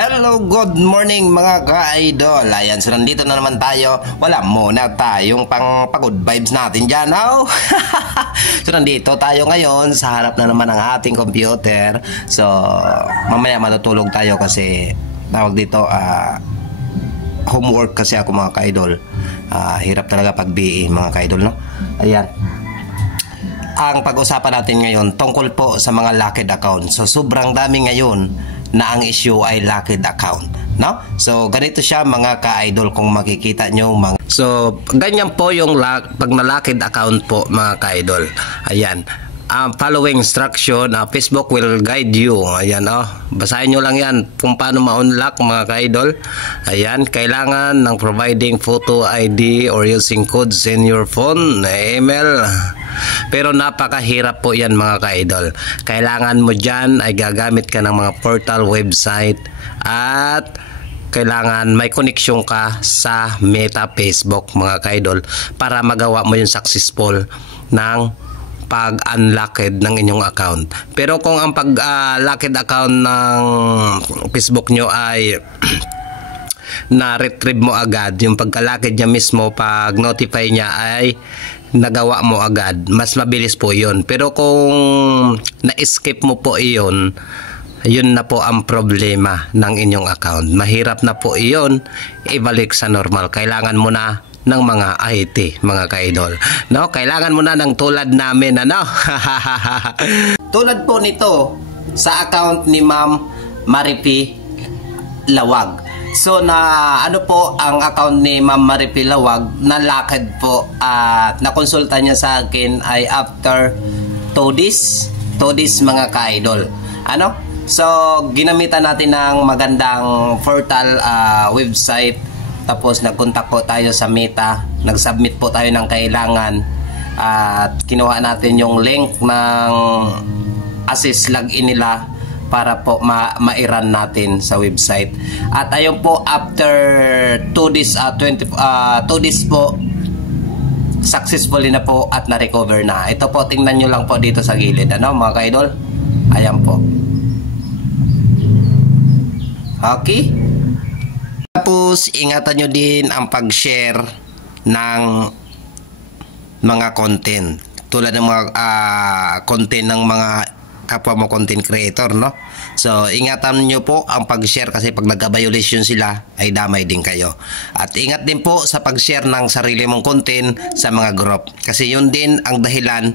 Hello, good morning mga ka-idol. Ayan, so nandito na naman tayo. Wala muna tayong pag-good vibes natin dyan, no? So nandito tayo ngayon sa harap na naman ng ating computer. So mamaya matutulog tayo kasi tawag dito homework kasi ako mga ka-idol. Hirap talaga pag BE mga ka-idol, no? Ayan. Ang pag-usapan natin ngayon tungkol po sa mga locked account. So sobrang dami ngayon na ang issue ay locked account, no? So ganito siya mga ka-idol, kung makikita nyo so ganyan po yung pag na-locked account po mga ka-idol. Ayan, following instruction, Facebook will guide you. Ayan, basahin nyo lang yan kung paano ma-unlock mga ka-idol. Ayan, kailangan ng providing photo ID or using codes in your phone, email. Pero napakahirap po yan mga ka-idol. Kailangan mo dyan ay gagamit ka ng mga portal website at kailangan may connection ka sa Meta Facebook mga ka-idol para magawa mo yung successful ng pag-unlocked ng inyong account. Pero kung ang pag-locked account ng Facebook nyo ay na-retrieve mo agad, yung pagka-locked niya mismo, pag-notify niya ay nagawa mo agad, mas mabilis po yun. Pero kung na-escape mo po iyon, yun na po ang problema ng inyong account. Mahirap na po iyon ibalik sa normal. Kailangan mo na ng mga IT mga ka-idol, no? Kailangan mo na ng tulad namin, ano? Tulad po nito sa account ni Ma'am Maripi Lawag. So na ano po ang account ni Ma'am Maripi Lawag, na locked po at nakonsulta niya sa akin ay after 2 days mga ka-idol. Ano? So ginamitan natin ng magandang portal website, tapos nagkontak po tayo sa Meta, nag-submit po tayo ng kailangan at kinuha natin yung link ng access login nila para po ma-run natin sa website. At ayun po, after 2 days, 2 days po, successfully na po at na-recover na. Ito po, tingnan nyo lang po dito sa gilid, ano mga ka-idol? Ayan po. Okay? Tapos, ingatan nyo din ang pag-share ng mga content. Tulad ng mga content ng mga kapwa mo content creator, no? So ingatan nyo po ang pag-share kasi pag nagka-violation sila ay damay din kayo. At ingat din po sa pag-share ng sarili mong content sa mga group kasi yun din ang dahilan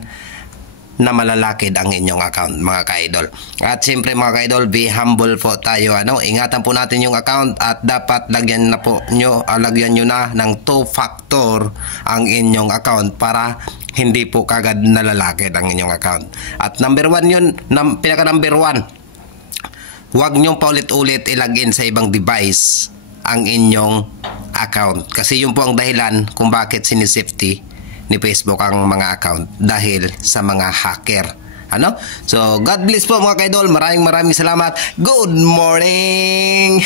na malalakid ang inyong account mga ka-idol. At siyempre mga ka-idol, be humble po tayo, ano? Ingatan po natin yung account at dapat lagyan nyo na ng 2-factor ang inyong account para hindi po kagad nalalakid ang inyong account. At number 1 yun, pinaka number 1, huwag nyo paulit-ulit ilagin sa ibang device ang inyong account kasi yun po ang dahilan kung bakit sinisafety ni Facebook ang mga account, dahil sa mga hacker, ano? So God bless po mga ka-idol, maraming salamat. Good morning.